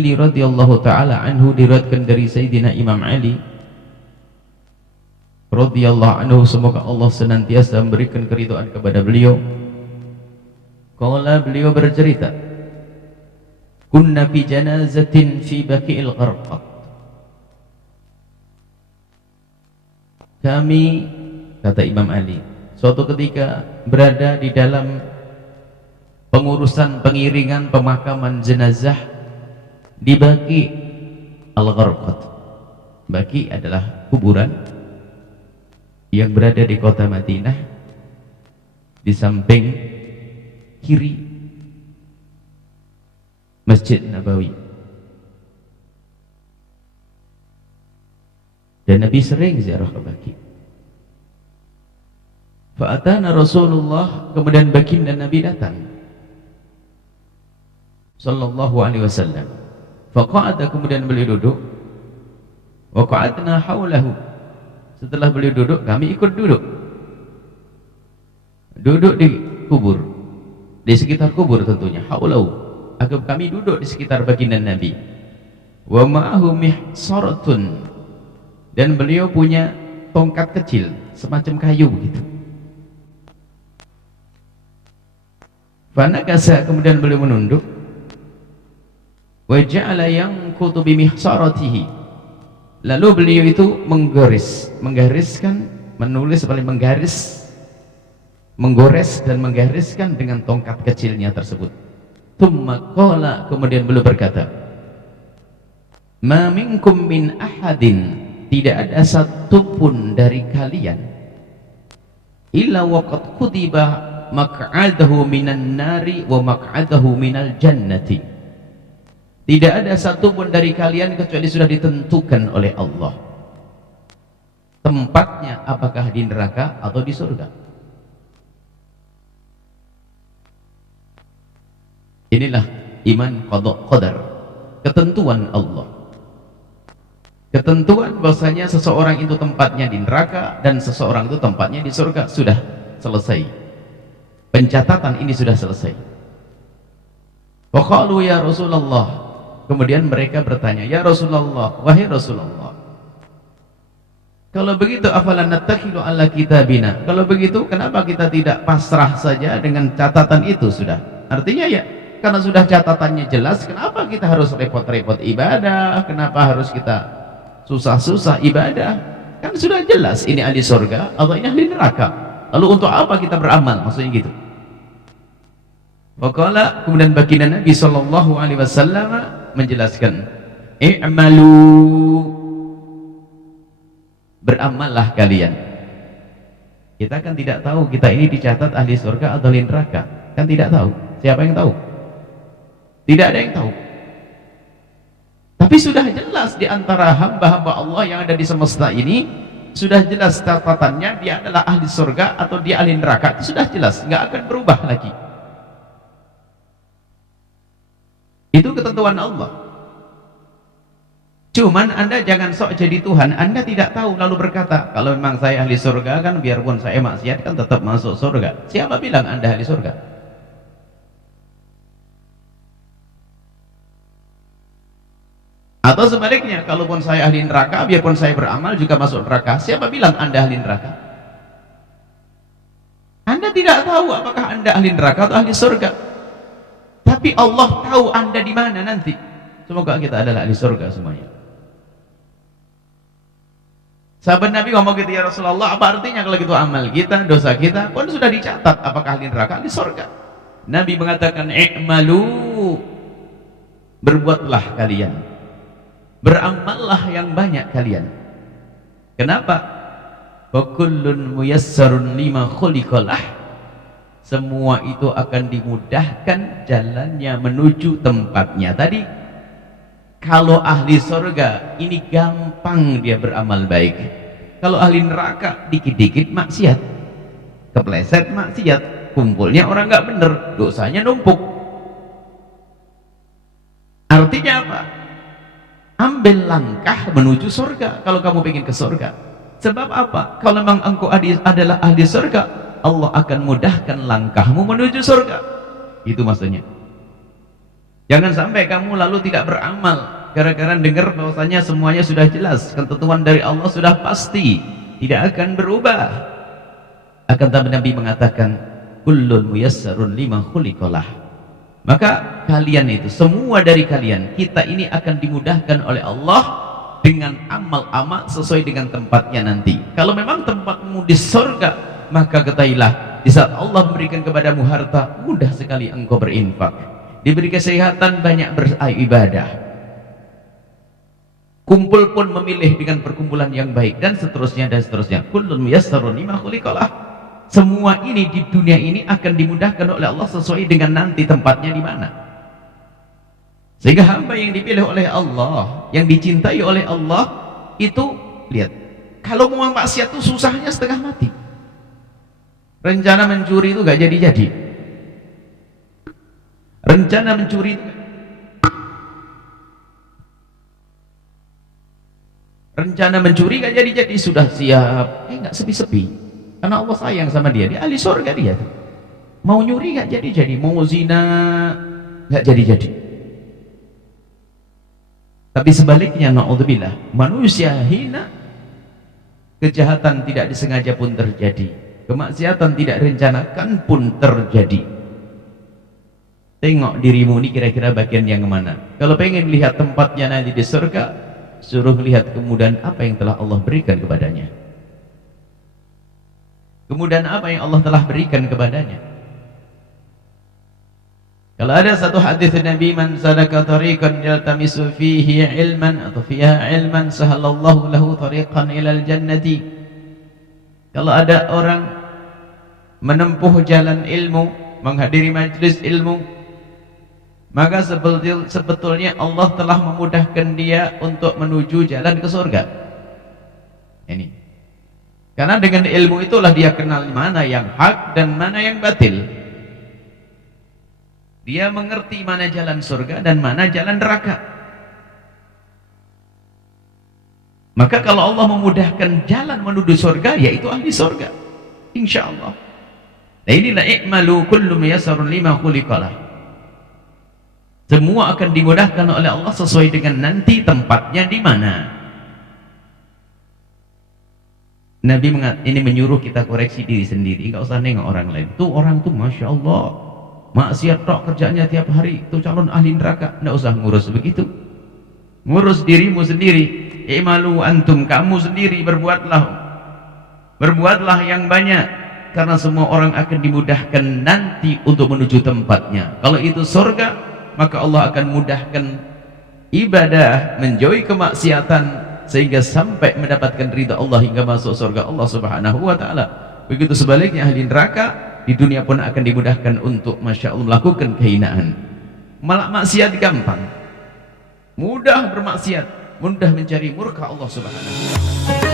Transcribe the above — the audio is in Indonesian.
Ali radhiyallahu taala anhu, diriwayatkan dari Sayyidina Imam Ali radhiyallahu anhu, semoga Allah senantiasa memberikan keridhaan kepada beliau. Qala, beliau bercerita, kunna fi janazatin fi Baqi'il Gharqad. Kami, kata Imam Ali, suatu ketika berada di dalam pengurusan pengiringan pemakaman jenazah di Baqi' Al-Gharqad. Baqi' adalah kuburan yang berada di kota Madinah, di samping kiri Masjid Nabawi. Dan Nabi sering ziarah ke Baqi'. Fa'atana Rasulullah, kemudian baginda Nabi datang sallallahu alaihi wasallam. Faqa'ada, kemudian beliau duduk. Wa qa'adna haulahu, setelah beliau duduk kami ikut duduk. Duduk di kubur, di sekitar kubur tentunya, haulahu, agar kami duduk di sekitar baginda Nabi. Wa ma'ahu mihsaratun, dan beliau punya tongkat kecil semacam kayu begitu. Fanakasa, kemudian beliau menunduk. Wa ja'ala yanqutu bi mihsaratihi, lalu beliau itu menggariskan, menulis, paling menggores dan menggariskan dengan tongkat kecilnya tersebut. Tsumma qala, kemudian beliau berkata, ma minkum min ahadin, tidak ada satupun dari kalian, illa waqad kutiba maq'adahu minan nari wa maq'adahu minal jannati. Tidak ada satupun dari kalian kecuali sudah ditentukan oleh Allah tempatnya, apakah di neraka atau di surga. Inilah iman qada qadar, ketentuan Allah. Ketentuan bahwasanya seseorang itu tempatnya di neraka dan seseorang itu tempatnya di surga sudah selesai. Pencatatan ini sudah selesai. Wa qalu ya Rasulullah, kemudian mereka bertanya, ya Rasulullah, wahai Rasulullah, kalau begitu afalan nattakhilu ala kitabina, kalau begitu kenapa kita tidak pasrah saja dengan catatan itu sudah? Artinya ya, karena sudah catatannya jelas, kenapa kita harus repot-repot ibadah, kenapa harus kita susah-susah ibadah? Kan sudah jelas ini ahli surga atau ini ahli neraka, lalu untuk apa kita beramal, maksudnya gitu. Waqala, kemudian baginda Nabi sallallahu alaihi wasallam menjelaskan, i'malu, beramallah kalian. Kita kan tidak tahu kita ini dicatat ahli surga atau ahli neraka, kan tidak tahu. Siapa yang tahu? Tidak ada yang tahu. Tapi sudah jelas di antara hamba-hamba Allah yang ada di semesta ini, sudah jelas catatannya dia adalah ahli surga atau dia ahli neraka, itu sudah jelas, nggak akan berubah lagi. Itu ketentuan Allah. Cuman Anda jangan sok jadi Tuhan. Anda tidak tahu lalu berkata, kalau memang saya ahli surga, kan biarpun saya maksiat kan tetap masuk surga. Siapa bilang Anda ahli surga? Atau sebaliknya, kalaupun saya ahli neraka, biarpun saya beramal juga masuk neraka. Siapa bilang Anda ahli neraka? Anda tidak tahu apakah Anda ahli neraka atau ahli surga. Tapi Allah tahu Anda di mana nanti. Semoga kita adalah ahli surga semuanya. Sahabat Nabi ngomong gitu, ya Rasulullah, apa artinya kalau gitu amal kita, dosa kita pun sudah dicatat, apakah ahli neraka, ahli surga? Nabi mengatakan, i'malu, berbuatlah kalian, beramallah yang banyak kalian. Kenapa? Wa kullun muyassarun lima khuliqalah, semua itu akan dimudahkan jalannya menuju tempatnya. Tadi kalau ahli surga ini gampang dia beramal baik, kalau ahli neraka dikit-dikit maksiat, kepleset maksiat, kumpulnya orang nggak bener, dosanya numpuk. Artinya apa? Ambil langkah menuju surga kalau kamu ingin ke surga. Sebab apa? Kalau memang engkau adalah ahli surga, Allah akan mudahkan langkahmu menuju surga. Itu maksudnya. Jangan sampai kamu lalu tidak beramal gara-gara dengar bahwasanya semuanya sudah jelas, ketentuan dari Allah sudah pasti, tidak akan berubah. Akan tapi Nabi mengatakan, kullun muyassarun lima khuliqalah. Maka kalian itu, semua dari kalian, kita ini akan dimudahkan oleh Allah dengan amal-amal sesuai dengan tempatnya nanti. Kalau memang tempatmu di surga, maka ketahuilah di saat Allah memberikan kepadamu harta, mudah sekali engkau berinfak. Diberi kesehatan, banyak beribadah. Kumpul pun memilih dengan perkumpulan yang baik, dan seterusnya dan seterusnya. Kullun muyassarun lima khuliqalah. Semua ini di dunia ini akan dimudahkan oleh Allah sesuai dengan nanti tempatnya di mana. Sehingga hamba yang dipilih oleh Allah, yang dicintai oleh Allah, itu lihat, kalau mau maksiat itu susahnya setengah mati. Rencana mencuri itu gak jadi-jadi. Rencana mencuri itu gak jadi-jadi, sudah siap, gak sepi-sepi. Karena Allah sayang sama dia ahli surga dia tuh. Mau nyuri gak jadi-jadi, mau zina gak jadi-jadi. Tapi sebaliknya, na'udzubillah, manusia hina, kejahatan tidak disengaja pun terjadi, kemaksiatan tidak rencanakan pun terjadi. Tengok dirimu ini kira-kira bagian yang mana. Kalau pengen lihat tempatnya nanti di surga, suruh lihat kemudahan apa yang telah Allah berikan kepadanya. Kemudian apa yang Allah telah berikan kepadanya. Kalau ada satu hadis Nabi, man salaka tariqan yaltamisu fihi ilman atau fiha ilman sahalallahu lahu tariqan ilal jannati. Kalau ada orang menempuh jalan ilmu, menghadiri majlis ilmu, maka sebetulnya Allah telah memudahkan dia untuk menuju jalan ke surga. Ini karena dengan ilmu itulah dia kenal mana yang hak dan mana yang batil. Dia mengerti mana jalan surga dan mana jalan neraka. Maka kalau Allah memudahkan jalan menuju surga, yaitu ahli surga, insya Allah. Nah inilah i'malu kullu muyassarun lima khuliqalah. Semua akan dimudahkan oleh Allah sesuai dengan nanti tempatnya di mana. Nabi ini menyuruh kita koreksi diri sendiri, nggak usah nengok orang lain. Tuh orang tuh masya Allah maksiat tok kerjanya tiap hari, tuh calon ahli neraka. Nggak usah ngurus begitu, ngurus dirimu sendiri. I'malu antum, kamu sendiri berbuatlah yang banyak, karena semua orang akan dimudahkan nanti untuk menuju tempatnya. Kalau itu surga, maka Allah akan mudahkan ibadah, menjauhi kemaksiatan, sehingga sampai mendapatkan ridha Allah hingga masuk surga Allah Subhanahu wa ta'ala. Begitu sebaliknya ahli neraka di dunia pun akan dimudahkan untuk masya Allah melakukan kehinaan. Malah maksiat gampang, mudah bermaksiat, mudah mencari murka Allah Subhanahu wa ta'ala.